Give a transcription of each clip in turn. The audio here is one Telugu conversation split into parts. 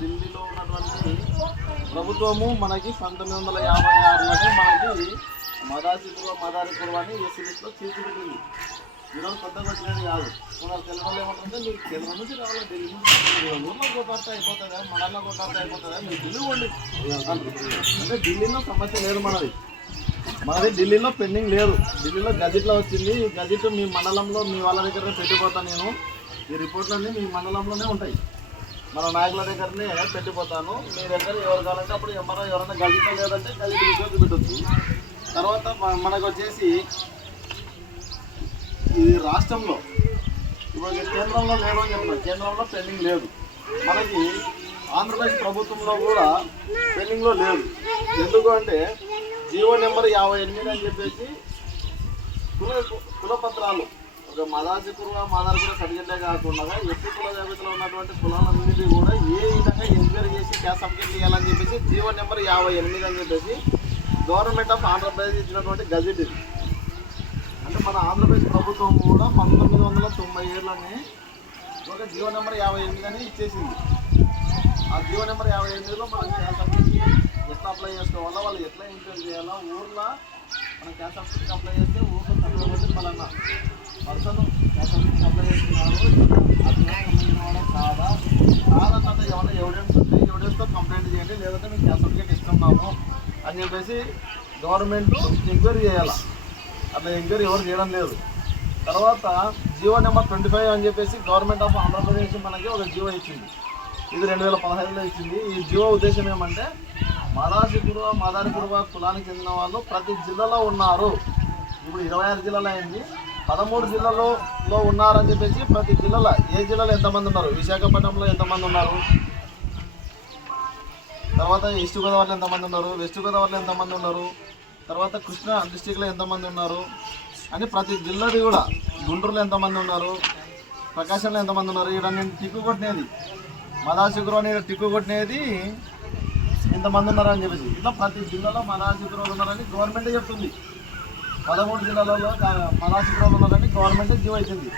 ఢిల్లీలో ఉన్నటువంటి ప్రభుత్వము మనకి పంతొమ్మిది వందల యాభై ఆరులోనే మనకి మదాసిపుర మదారిపురం అని ఎస్సీ లిస్ట్లో తీర్చిపెట్టింది ఈరోజు కొత్తగా వచ్చినది కాదు. కొందరు తెలంగాణలో ఏమంటుందంటే మీరు తెలుగు నుంచి రావాలి ఢిల్లీ నుంచి రావాలి. ఊర్లో కొట్టాడితే అయిపోతుందా మనలో కొట్టాడితే అయిపోతుందా మీరు ఢిల్లీ పోండి. అంటే ఢిల్లీలో సమస్య లేదు మనది. మనది ఢిల్లీలో పెండింగ్ లేదు. ఢిల్లీలో గజెట్లో వచ్చింది. ఈ గజెట్ మీ మండలంలో మీ వాళ్ళ దగ్గర పెట్టిపోతాను నేను. ఈ రిపోర్ట్లన్నీ మీ మండలంలోనే ఉంటాయి. మన నాయకుల దగ్గరనే పెట్టిపోతాను. మీ దగ్గర ఎవరు కావాలంటే అప్పుడు ఎవరైనా ఎవరైనా గజెట్లో లేదంటే గజెట్ రిపోర్ట్ పెట్టచ్చు. తర్వాత మనకు వచ్చేసి ఇది రాష్ట్రంలో ఇప్పుడు కేంద్రంలో లేదు అని చెప్పిన కేంద్రంలో పెండింగ్ లేదు. మనకి ఆంధ్రప్రదేశ్ ప్రభుత్వంలో కూడా పెండింగ్లో లేదు. ఎందుకు అంటే జీవో నెంబర్ యాభై ఎనిమిది అని చెప్పేసి కుల కులపత్రాలు ఒక మదాసిపుర మాదారిపుర సర్టిఫికెట్లే కాకుండా ఎస్సీ కుల జాబితాలో ఉన్నటువంటి కులాలన్నింటినీ కూడా ఏ విధంగా ఎంక్వైరీ చేసి క్యాస్ట్ సర్టిఫికెట్ ఇవ్వాలని చెప్పేసి జీవో నెంబర్ యాభై ఎనిమిది అని చెప్పేసి గవర్నమెంట్ ఆఫ్ ఆంధ్రప్రదేశ్ ఇచ్చినటువంటి గజెట్ ఇది. అంటే మన ఆంధ్రప్రదేశ్ ప్రభుత్వం కూడా పంతొమ్మిది వందల తొంభై ఏళ్ళని ఒక జియో నెంబర్ యాభై ఎనిమిది అని ఇచ్చేసింది. ఆ జియో నెంబర్ యాభై ఎనిమిదిలో మనం క్యాస్ట్ సర్టిఫికేట్ ఎట్లా అప్లై చేసుకోవాలో వాళ్ళు ఎట్లా ఎంక్వైరీ చేయాలో ఊర్లో మనం క్యాస్ట్ సర్టిఫికేట్ అప్లై చేస్తే ఊర్లో తక్కువ పెట్టి పలానా పర్సన్ చేస్తున్నారు కాదా కాదన్నట్టు ఏమైనా ఎవిడెన్స్ ఉంటే ఎవిడెన్స్తో కంప్లైంట్ చేయండి. లేదంటే మీకు సర్టిఫికేట్ ఇస్తున్నాము అని చెప్పేసి గవర్నమెంట్ ఎంక్వైరీ చేయాలి. అట్లా ఎంక్వైరీ ఎవరు చేయడం లేదు. తర్వాత జియో నెంబర్ ట్వంటీ ఫైవ్ అని చెప్పేసి గవర్నమెంట్ ఆఫ్ ఆంధ్రప్రదేశ్ మనకి ఒక జియో ఇచ్చింది. ఇది రెండు వేల పదహైదులో ఇచ్చింది. ఈ జియో ఉద్దేశం ఏమంటే మాదాసిపుర మాదారిపుర కులానికి చెందిన వాళ్ళు ప్రతి జిల్లాలో ఉన్నారు. ఇప్పుడు ఇరవై ఆరు జిల్లాలు అయింది. పదమూడు జిల్లాలో ఉన్నారని చెప్పేసి ప్రతి జిల్లాలో ఏ జిల్లాలో ఎంతమంది ఉన్నారు? విశాఖపట్నంలో ఎంతమంది ఉన్నారు? తర్వాత ఈస్ట్ గోదావరిలో ఎంతమంది ఉన్నారు? వెస్ట్ గోదావరిలో ఎంతమంది ఉన్నారు? తర్వాత కృష్ణా డిస్టిక్లో ఎంతమంది ఉన్నారు? అని ప్రతి జిల్లాది కూడా గుంటూరులో ఎంతమంది ఉన్నారు? ప్రకాశంలో ఎంతమంది ఉన్నారు? ఇక్కడ నేను టిక్కు కొట్టినది. మదాశుక్రు అని టిక్కు కొట్టినది. ఇంతమంది ఉన్నారని చెప్పేసి. ఇట్లా ప్రతి జిల్లాలో మదాశుక్రు ఉన్నారని గవర్నమెంటే చెప్తుంది. పదమూడు జిల్లాలలో మదాశుక్రు ఉన్నారని గవర్నమెంట్ జీవో ఇచ్చింది.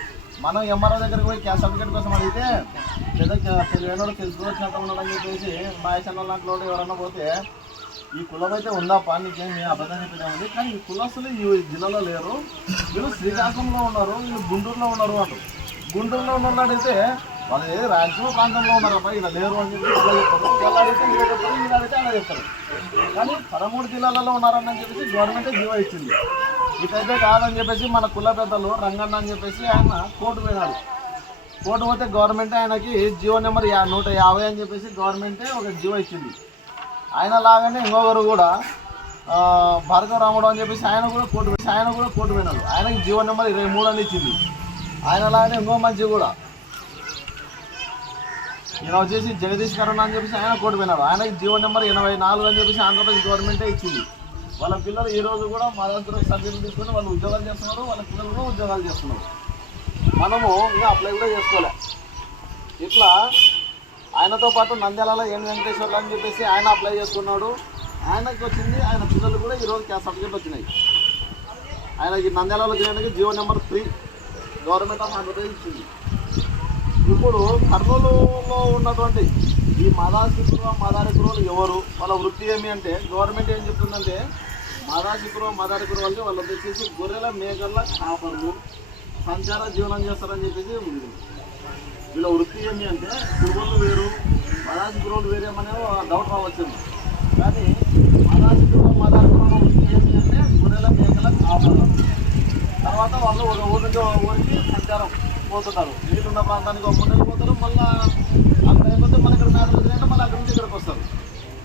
మనం ఎంఆర్ఓ దగ్గరికి పోయి క్యాష్ సర్టిఫికేట్ కోసం అడిగితే లేదా తెలియనోడు తెలుసుకోవచ్చినంత ఉన్నాడని చెప్పేసి మా ఛానల్ దాంట్లో ఎవరన్నా పోతే ఈ కులం అయితే ఉందాపా నీకేం మీ అబద్ధం చెప్పేది కానీ ఈ కులస్తులు ఈ జిల్లాలో లేరు. వీళ్ళు శ్రీకాకుళంలో ఉన్నారు వీళ్ళు గుంటూరులో ఉన్నారు వాళ్ళు గుంటూరులో ఉన్న అడిగితే వాళ్ళు ఏ రాయలసీమ ప్రాంతంలో ఉన్నారప్ప ఇలా లేరు అని చెప్పి ఇలా చెప్తారు ఇలా అడిగితే ఇలా చెప్తారు ఇలా అడిగితే అలా చెప్తారు. కానీ పదమూడు జిల్లాలలో ఉన్నారని చెప్పేసి గవర్నమెంటే జీవో ఇచ్చింది. ఇటైతే కాదని చెప్పేసి మన కుల పెద్దలు రంగన్న అని చెప్పేసి ఆయన కోర్టు పోయినాడు. కోర్టు పోతే గవర్నమెంట్ ఆయనకి జియో నెంబర్ యా నూట యాభై అని చెప్పేసి గవర్నమెంటే ఒక జియో ఇచ్చింది. ఆయన లాగానే ఇంకొకరు కూడా భార్గవ రాముడు అని చెప్పేసి ఆయన కూడా కోర్టు ఆయన కూడా కోర్టు పోయినాడు. ఆయనకి జియో నెంబర్ ఇరవై మూడు అని ఇచ్చింది. ఆయన లాగానే ఇంకో మంచి కూడా. ఈయన వచ్చేసి జగదీష్ కరుణ అని చెప్పేసి ఆయన కోర్టు పోయినాడు. ఆయనకి జియో నెంబర్ ఎనభై నాలుగు అని చెప్పేసి ఆంధ్రప్రదేశ్ గవర్నమెంటే ఇచ్చింది. వాళ్ళ పిల్లలు ఈ రోజు కూడా మా దగ్గర సర్వీలు తీసుకొని వాళ్ళు ఉద్యోగాలు చేస్తున్నారు వాళ్ళ పిల్లలు కూడా ఉద్యోగాలు చేస్తున్నారు. మనము ఇంకా అప్లై కూడా చేసుకోలే. ఇట్లా ఆయనతో పాటు నంద్యాలలో ఏం వెంకటేశ్వర్లు అని చెప్పేసి ఆయన అప్లై చేసుకున్నాడు. ఆయనకి వచ్చింది ఆయన పిల్లలు కూడా ఈరోజు క్యాస్ట్ సర్టిఫికేట్ వచ్చినాయి. ఆయనకి నంద్యాలలో చేయడానికి GO number three government of Andhra Pradesh ఇచ్చింది. ఇప్పుడు కర్నూలులో ఉన్నటువంటి ఈ మాదాసిపురం మదారికులు ఎవరు? వాళ్ళ వృత్తి ఏమి అంటే గవర్నమెంట్ ఏం చెప్తుందంటే మాదాసిపురం మాదారిపురం వాళ్ళకి వాళ్ళు వచ్చేసి గొర్రెల మేకల కాపర్లు సంచార జీవనం చేస్తారని చెప్పేసి వీళ్ళ వృత్తి ఏంటి అంటే కురుగోళ్ళు వేరు మాదాసిపురం వేరేమనే డౌట్ రావచ్చింది కానీ మాదాసిపురం మాదాసిపురం వృత్తి ఏంటి అంటే గొర్రెల మేకల కాపర్లు తర్వాత వాళ్ళు ఒక ఊరి నుంచి ఊరికి సంచారం పోతుంటారు. నీళ్ళున్న ప్రాంతానికి ఒక ముందుకు పోతారు మళ్ళీ అక్కడ అయిపోతే మన ఇక్కడ మేడ మళ్ళీ అక్కడి నుంచి ఇక్కడికి వస్తారు.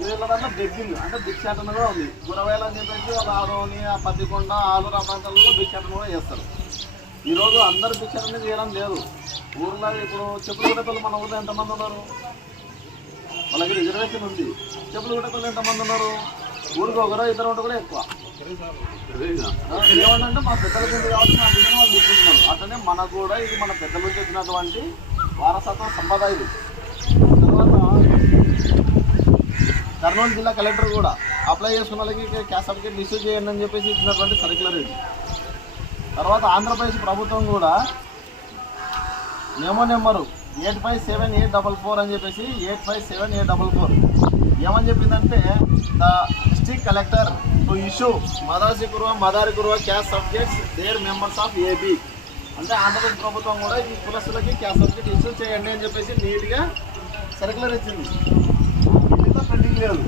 వీళ్ళ దాంట్లో బెగ్గింగ్ అంటే భిక్షాటన కూడా ఉంది. గురవేల అని చెప్పేసి వాళ్ళ ఆరోని ఆ పత్తికొండ ఆలూరు ఆ ప్రాంతాలలో భిక్షాటన కూడా చేస్తారు. ఈరోజు అందరు భిక్షాటన చేయడం లేదు. ఊర్లో ఇప్పుడు చెప్పులు గుట్టపల్లి మన ఊర్లో ఎంతమంది ఉన్నారు? వాళ్ళకి రిజర్వేషన్ ఉంది. చెప్పులు గుట్టపల్లి ఎంతమంది ఉన్నారు? ఊరికి ఒకరో ఇద్దరు ఉంటే కూడా ఎక్కువ. ఏమంటే మా పెద్దలకు ఉంది కాబట్టి మా పిల్లలు వాళ్ళు తీసుకుంటున్నారు. అట్లనే మనకు కూడా ఇది మన పెద్దల చెప్పినటువంటి వచ్చినటువంటి వారసత్వ సంపద ఇది తర్వాత కర్నూలు జిల్లా కలెక్టర్ కూడా అప్లై చేసుకున్న వాళ్ళకి క్యాస్ట్ సర్టిఫికేట్ ఇష్యూ చేయండి అని చెప్పేసి ఇచ్చినటువంటి సర్క్యులర్ ఇది. తర్వాత ఆంధ్రప్రదేశ్ ప్రభుత్వం కూడా memo number eight five seven eight double four అని చెప్పేసి eight five seven eight double four ఏమని చెప్పిందంటే the district collector to issue Madasi Kuruva Madari Kuruva caste subjects their members of A P అంటే ఆంధ్రప్రదేశ్ ప్రభుత్వం కూడా ఈ కులస్తులకి క్యాస్ట్ సబ్జెక్ట్ ఇష్యూ చేయండి అని చెప్పేసి నీట్గా సర్కులర్ ఇచ్చింది. ఆంధ్రప్రదేశ్ పెండింగ్ లేదు.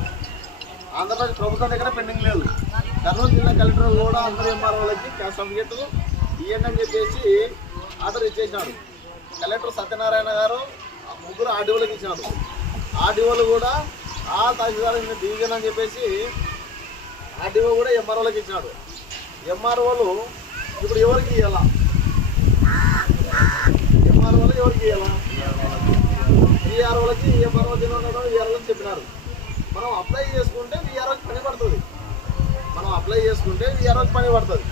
ఆంధ్రప్రదేశ్ ప్రభుత్వం దగ్గర పెండింగ్ లేదు. కర్నూలు జిల్లా కలెక్టర్ కూడా అందరూ ఎంఆర్ఓలకి సబ్జెక్టు ఇవ్వండి అని చెప్పేసి ఆర్డర్ ఇచ్చేసినాడు. కలెక్టర్ సత్యనారాయణ గారు ఆ ముగ్గురు ఆర్డీఓలకు ఇచ్చినారు. ఆర్డీఓలు కూడా ఆ తహసీల్దార్ ఇంకా అని చెప్పేసి ఆర్డీఓ కూడా ఎంఆర్ఓలకు ఇచ్చినాడు. ఎంఆర్ఓలు ఇప్పుడు ఎవరికి ఇవ్వాలా ఎంఆర్ఓలు ఎవరికి ఇవ్వాలా ఈఆర్ఓలకి ఎంఆర్ఓ తినడం ఇవ్వాలని చెప్పినారు. మనం అప్లై చేసుకుంటే విఆర్ఓకి పని పడుతుంది. మనం అప్లై చేసుకుంటే విఆర్ఓకి పని పడుతుంది.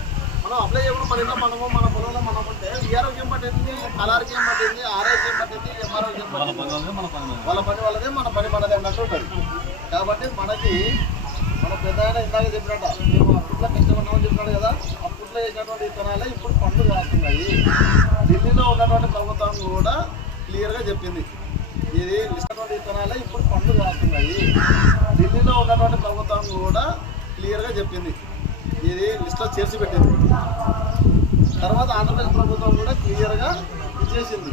మనం అప్లై చేయకుండా మన ఇంట్లో మనము మన పొలంలో మనం ఉంటే విఆర్ఓకి ఏం పట్టింది? కలార్కి ఏం పట్టింది? ఆర్ఐకి ఏం పట్టింది? ఎంఆర్ఓకి ఏం పట్టింది? వాళ్ళ పని వాళ్ళదే మన పని మనదే అన్నట్టు ఉంటుంది. కాబట్టి మనకి మన పెద్ద ఆయన ఇందాక చెప్పినట్ట మేము అప్పట్లో కష్టపడ్డామని చెప్పినాడు కదా అప్పట్లో వేసినటువంటి విత్తనాలే ఇప్పుడు పండ్లు కాస్తున్నాయి. ఢిల్లీలో ఉన్నటువంటి ప్రభుత్వం కూడా క్లియర్గా చెప్పింది. ఇది ఇచ్చినటువంటి విత్తనాలే ఇప్పుడు పండ్లు కాస్తున్నాయి. కూడా క్లియర్గా చెప్పింది. ఇది లిస్ట్లో చేర్చి పెట్టింది. తర్వాత ఆంధ్రప్రదేశ్ ప్రభుత్వం కూడా క్లియర్గా ఇచ్చేసింది.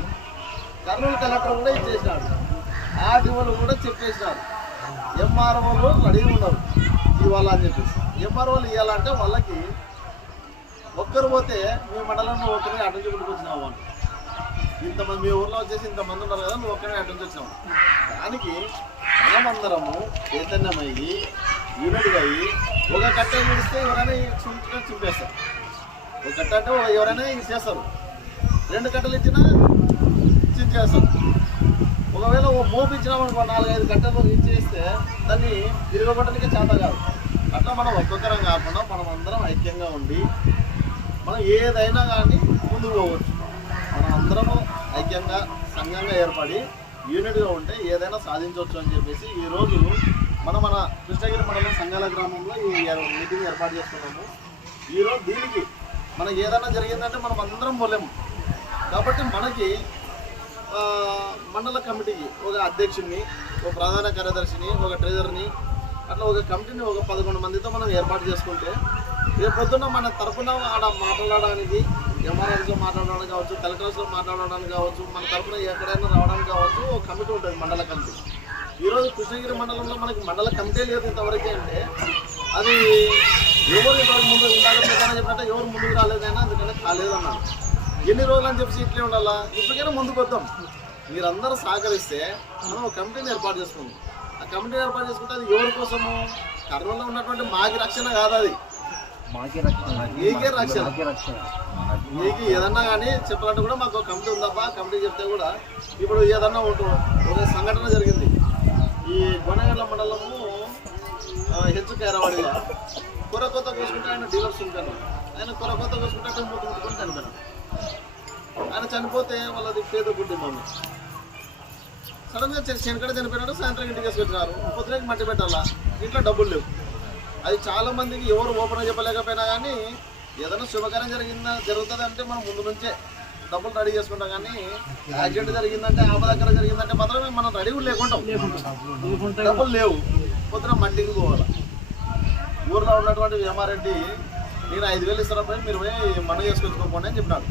కర్నూలు కలెక్టర్ కూడా ఇచ్చేసినాడు. ఆర్టీఓలు కూడా చెప్పేసినారు. ఎంఆర్ఓలు అడిగి ఉన్నారు. ఇవాళ అని చెప్పేసి. ఎంఆర్ఓలు ఇవ్వాలంటే వాళ్ళకి ఒక్కరు పోతే మీ మండలంలో ఒక్కరిని అటెండ్ చూపుకొచ్చినావు అని ఇంతమంది మీ ఊర్లో వచ్చేసి ఇంతమంది ఉన్నారు కదా నువ్వు ఒక్కరిని అటెండ్ వచ్చినావు. దానికి మనమందరము చైతన్యమయ్యి యూనిట్గా అయ్యి ఒక కట్ట విడిస్తే ఎవరైనా చుంచుగా చింపేస్తారు. ఒక కట్ట అంటే ఎవరైనా ఇది చేస్తారు. రెండు కట్టలు ఇచ్చినా చించేస్తారు. ఒకవేళ ఓ మోపు ఇచ్చినామనుకో నాలుగైదు కట్టలు ఇచ్చేస్తే దాన్ని తిరగబట్టడానికి చేత కాదు. అట్లా మనం ఒక్కొక్కరం కాకుండా మనం అందరం ఐక్యంగా ఉండి మనం ఏదైనా కానీ ముందుకు పోవచ్చు. మనం అందరము ఐక్యంగా సంఘంగా ఏర్పడి యూనిట్గా ఉంటే ఏదైనా సాధించవచ్చు అని చెప్పేసి ఈరోజు మనం మన కృష్ణగిరి మండలం సంఘాల గ్రామంలో ఈ మీటింగ్ ఏర్పాటు చేస్తున్నాము. ఈరోజు దీనికి మనకి ఏదైనా జరిగిందంటే మనం అందరం పోలేము. కాబట్టి మనకి మండల కమిటీకి ఒక అధ్యక్షుడిని ఒక ప్రధాన కార్యదర్శిని ఒక ట్రెజర్ని అట్లా ఒక కమిటీని ఒక పదకొండు మందితో మనం ఏర్పాటు చేసుకుంటే రేపు మన తరఫున ఆడ మాట్లాడడానికి ఎంఆర్ఎస్లో మాట్లాడడానికి కావచ్చు కలెక్టర్స్తో మాట్లాడడానికి కావచ్చు మన తరపున ఎక్కడైనా రావడానికి కావచ్చు ఒక కమిటీ ఉంటుంది మండల కమిటీ. ఈరోజు కృష్ణగిరి మండలంలో మనకి మండల కమిటీ లేదు ఇంతవరకే అంటే అది ఎవరు ఇంతవరకు ముందు ప్రధాన చెప్పినట్టు ఎవరు ముందుకు రాలేదైనా అందుకని కాలేదన్నాను ఎన్ని రోజులు అని చెప్పి ఇట్లే ఉండాలా? ఇప్పటికైనా ముందుకు వద్దాం. మీరందరూ సహకరిస్తే మనం ఒక కమిటీని ఏర్పాటు చేసుకుందాం. ఆ కమిటీ ఏర్పాటు చేసుకుంటే అది ఎవరి కోసము? కర్నూలులో ఉన్నటువంటి మాకి రక్షణ కాదు అది. మాకే రక్షణ. మీకే ఏదన్నా కానీ చెప్పాలంటే కూడా మాకు ఒక కమిటీ ఉందబ్బా. కమిటీ చెప్తే కూడా ఇప్పుడు ఏదన్నా ఉంటుంది ఒక సంఘటన జరిగింది. ఈ గొనగండ్ల మండలము హెచ్చు కేరవాడిగా కూర కొత్త కోసుకుంటే ఆయన డీలర్స్ ఉంటాను ఆయన కూర కొత్త కోసుకుంటే అక్కడ మూత ముట్టుకొని చనిపోయాను ఆయన చనిపోతే వాళ్ళది పేద కుటుంబం సడన్గా శనికడ చనిపోయినాడు సాయంత్రం ఇంటికి వేసుకొచ్చినారు పొద్దునకి మట్టి పెట్టాలా? ఇంట్లో డబ్బులు లేవు. అది చాలా మందికి ఎవరు ఓపెన్ చెప్పలేకపోయినా కానీ ఏదైనా శుభకార్యం జరిగిందా జరుగుతుంది అంటే మనం ముందు నుంచే డబ్బులు రెడీ చేసుకుంటాం కానీ యాక్సిడెంట్ జరిగిందంటే ఆమె దగ్గర జరిగిందంటే మాత్రమే మనం రెడీ లేకుంటాం డబ్బులు లేవు. పొద్దున మట్టికి పోవాలి. ఊర్లో ఉన్నటువంటి వేమారెడ్డి నేను ఐదు వేలు ఇస్తాను పోయి మీరు పోయి మన చేసుకొచ్చుకోకండి అని చెప్పినాడు.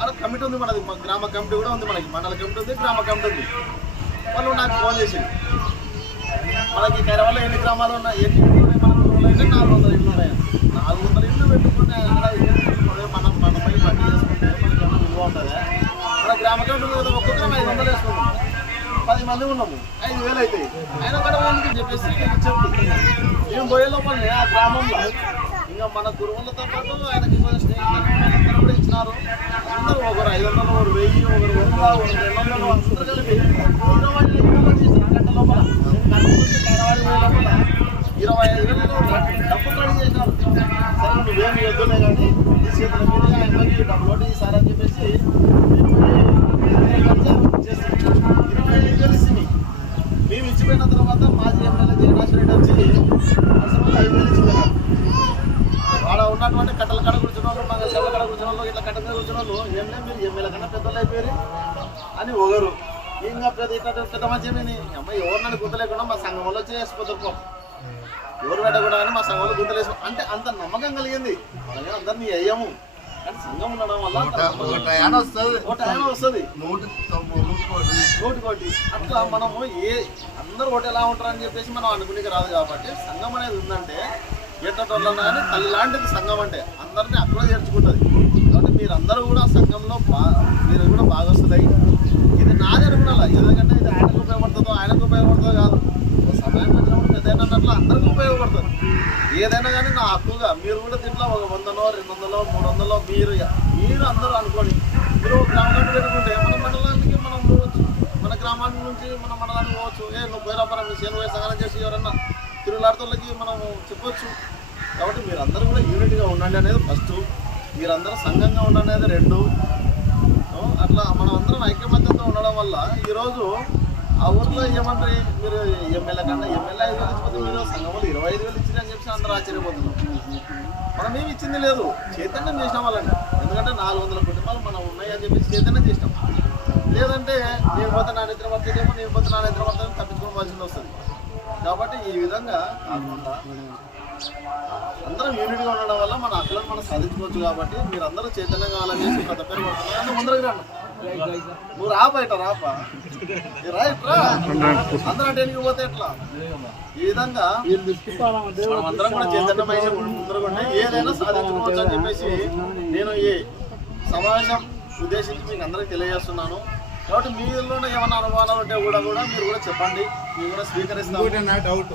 అక్కడ కమిటీ ఉంది మనది. గ్రామ కమిటీ కూడా ఉంది మనకి. మండల కమిటీ ఉంది గ్రామ కమిటీ ఉంది. వాళ్ళు నాకు ఫోన్ చేసింది. మనకి కైరవల్లో ఎన్ని గ్రామాలు ఉన్నాయి ఎన్ని ఇళ్ళు ఉన్నాయి మన ఊళ్ళో అయితే నాలుగు వందల ఇళ్ళు ఉన్నాయి. నాలుగు వందల ఇళ్ళు పెట్టుకుంటే మనం మన పోయి పని చేసుకుంటే బాగుంటుంది. మన గ్రామ కమిటీ కదా ఒక్కొక్కరం ఐదు వందలు వేసుకుంటాం పది మంది ఉన్నాము. ఐదు వేలు అవుతాయి ఆయన కూడా వాళ్ళకి చెప్పేసి చెప్పి మేము పోయే లోపలనే ఆ గ్రామంలో ఇంకా మన గురువులతో పాటు ఆయనకి కొంచెం స్నేహితులు కూడా ఇచ్చినారు. అందరూ ఒకరు ఐదు వందలు ఒకరు వెయ్యి ఒకరు వంద ఒకరు రెండు వందలు అందరూ కలిపి ఇరవై ఐదు వేలు గంట లోపల. ఇరవై ఐదు వేలు డబ్బు రెడీ చేసినారు. మీద ఆయనకి ఇస్తారని చెప్పేసి ఇరవై ఐదు వేలు ఇచ్చింది మేము ఇచ్చిపోయిన తర్వాత మాజీ ఎమ్మెల్యే జగన్నాథ్ రెడ్డి వచ్చి అసలు ఐదు వేలు వాడ ఉన్నటువంటి కట్టల కడ కూర్చున్న వాళ్ళు మా చెట్ల కడ కూర్చున్న వాళ్ళు ఇట్లా కట్ట మీద కూర్చున్న వాళ్ళు ఏం లేదు మీరు ఎమ్మెల్యే కన్నా పెద్దలు అయిపోయారు అని ఒకరు ఇంకా పెద్ద ఇట్లా పెద్ద మంచి అమ్మ ఎవరు నన్ను మా సంఘం వాళ్ళు వచ్చి ఎవరు పెట్టకుండా మా సంఘంలో వాళ్ళు అంటే అంత నమ్మకం కలిగింది. అందరినీ అయ్యాము. సంఘం ఉండడం వల్ల వస్తుంది. నూటి కోటి అట్లా మనము ఏ అందరూ ఒకటి ఎలా ఉంటారు అని చెప్పేసి మనం అనుకునేకి రాదు కాబట్టి సంఘం అనేది ఉందంటే ఎట్టటోళ్ళ కానీ తల్లి లాంటిది సంఘం అంటే అందరినీ అక్కడ చేర్చుకుంటుంది. కాబట్టి మీరు అందరూ కూడా సంఘంలో మీరు కూడా భాగస్తులై ఇది నాది అనుకున్నాలా ఎందుకంటే ఇది ఆయనకు ఉపయోగపడుతుందో ఆయనకు ఉపయోగపడుతుందో కాదు. సమయం వచ్చినప్పుడు ఏదైనా అట్లా అందరికీ ఉపయోగపడుతుంది. ఏదైనా కానీ నా హక్కుగా మీరు కూడా దీంట్లో ఒక వందలో రెండు వందలో మూడు వందలో మీరు మీరు అందరూ అనుకోండి. మీరు ఒక గ్రామాన్ని పెట్టుకుంటే మన మండలానికి మనం పోవచ్చు. మన గ్రామానికి నుంచి మన మండలానికి పోవచ్చు. ఏ నువ్వు పోయినప్పుడు మీ సేను పోయి సహాయం చేసి ఎవరన్నా తిరుగులాడతలకి మనం చెప్పొచ్చు. కాబట్టి మీరందరూ కూడా యూనిట్గా ఉండండి అనేది ఫస్ట్. మీరందరూ సంఘంగా ఉండండి అనేది రెండు. అట్లా మనం అందరం ఐక్యమత్యంతో ఉండడం వల్ల ఈరోజు ఆ ఊర్లో ఏమంటారు? మీరు ఎమ్మెల్యే కన్నా ఎమ్మెల్యే ఐదు వేలు ఇచ్చిపోతే మీరు సంఘంలో ఇరవై ఐదు వేలు ఇచ్చారని చెప్పి అందరూ ఆశ్చర్యపోతున్నాం మనం ఏమి ఇచ్చింది లేదు. చైతన్యం చేసినాం వాళ్ళని. ఎందుకంటే నాలుగు వందల కుటుంబాలు మనం ఉన్నాయి అని చెప్పేసి చైతన్యం చేసినాం. లేదంటే నేను పోతే నా నిద్ర పడుతుందేమో నేను పోతే నా నిద్ర పడుతుంది తప్పించుకోవాల్సింది వస్తుంది. కాబట్టి ఈ విధంగా కాకుండా అందరం యూనిట్గా ఉండడం వల్ల మన అక్కలను మనం సాధించుకోవచ్చు కాబట్టి మీరు అందరూ చైతన్యం కావాలని చెప్పి పెద్ద పేరు పడుతున్నారు ముందరకు రాను నువ్వు రా బయట రాపా. అందరూ అంటే పోతే ఎట్లా? ఈ విధంగా అందరం కూడా చైతన్యమై ముందరకు ఉంటే ఏదైనా సాధించుకోవచ్చు అని చెప్పేసి నేను ఈ సమావేశం ఉద్దేశించి మీకు అందరికీ తెలియజేస్తున్నాను. కాబట్టి మీలో ఏమైనా అనుమానాలు ఉంటే కూడా కూడా మీరు కూడా చెప్పండి. మీరు కూడా నా డౌట్